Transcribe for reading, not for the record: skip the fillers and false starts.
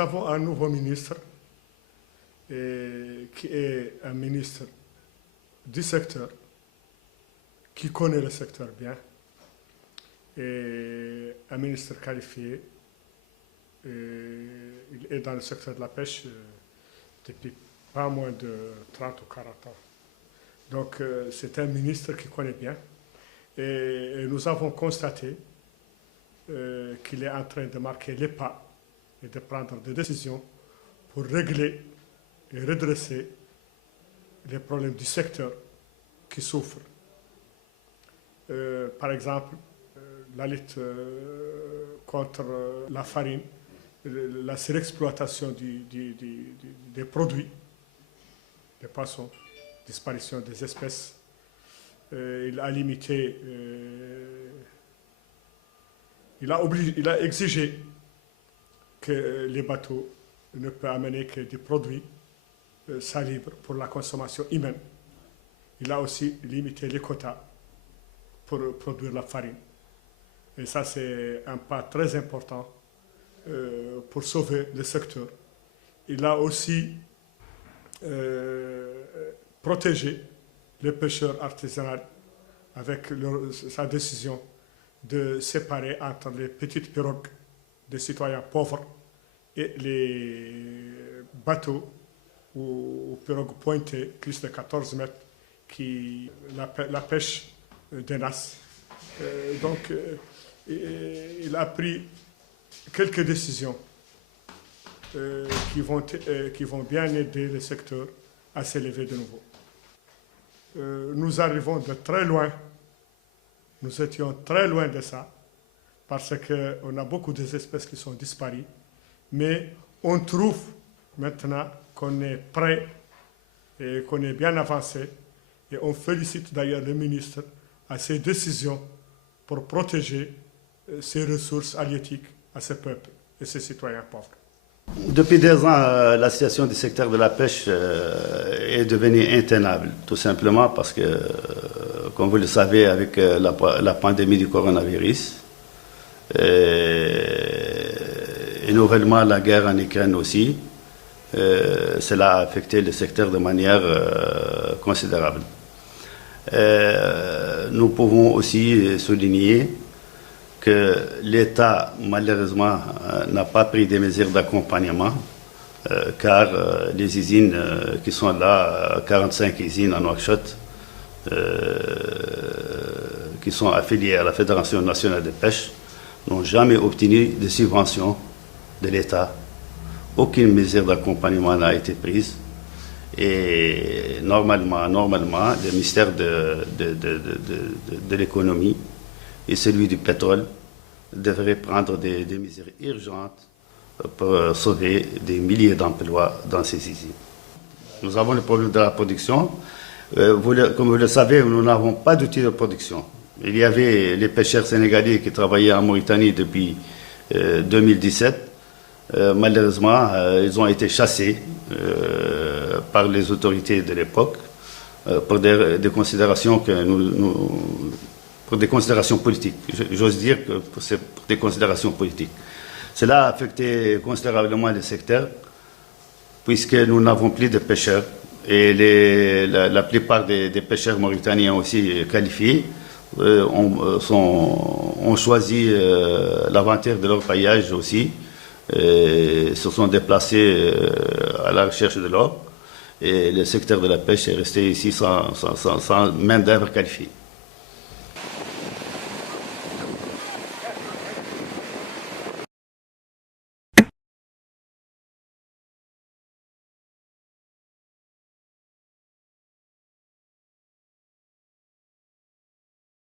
nous avons un nouveau ministre qui est un ministre du secteur, qui connaît le secteur bien, et un ministre qualifié. Il est dans le secteur de la pêche depuis pas moins de 30 ou 40 ans. Donc c'est un ministre qui connaît bien. Et nous avons constaté qu'il est en train de marquer les pas et de prendre des décisions pour régler et redresser les problèmes du secteur qui souffrent. Par exemple, la lutte contre la farine, la surexploitation des produits, des poissons, disparition des espèces. Il a limité, il a exigé que les bateaux ne peuvent amener que des produits salubres pour la consommation humaine. Il a aussi limité les quotas pour produire la farine. Et ça, c'est un pas très important pour sauver le secteur. Il a aussi protégé les pêcheurs artisanaux avec sa décision de séparer entre les petites pirogues des citoyens pauvres et les bateaux ou pirogues pointées, plus de 14 mètres, qui la pêche dénace. Donc, il a pris quelques décisions qui vont bien aider le secteur à s'élever de nouveau. Nous arrivons de très loin, nous étions très loin de ça, parce qu'on a beaucoup d'espèces qui sont disparues, mais on trouve maintenant qu'on est prêt et qu'on est bien avancé, et on félicite d'ailleurs le ministre à ses décisions pour protéger ces ressources halieutiques à ces peuples et ces citoyens pauvres. Depuis 2 ans, la situation du secteur de la pêche est devenue intenable, tout simplement parce que, comme vous le savez, avec la pandémie du coronavirus, et nouvellement la guerre en Ukraine aussi, cela a affecté le secteur de manière considérable. Nous pouvons aussi souligner que l'État, malheureusement, n'a pas pris des mesures d'accompagnement, car les usines qui sont là, 45 usines en Nouakchott, qui sont affiliées à la Fédération nationale de pêche, n'ont jamais obtenu de subventions de l'État. Aucune mesure d'accompagnement n'a été prise. Et normalement, le ministère de l'économie et celui du pétrole devraient prendre des mesures urgentes pour sauver des milliers d'emplois dans ces usines. Nous avons le problème de la production. Comme vous le savez, nous n'avons pas d'outils de production. Il y avait les pêcheurs sénégalais qui travaillaient en Mauritanie depuis 2017. Malheureusement, ils ont été chassés par les autorités de l'époque pour des considérations pour des considérations politiques. J'ose dire que c'est pour des considérations politiques. Cela a affecté considérablement le secteur, puisque nous n'avons plus de pêcheurs. Et la plupart des pêcheurs mauritaniens aussi qualifiés ont choisi l'aventure de leur paillage aussi, et se sont déplacés à la recherche de l'or. Et le secteur de la pêche est resté ici sans main-d'œuvre qualifiée.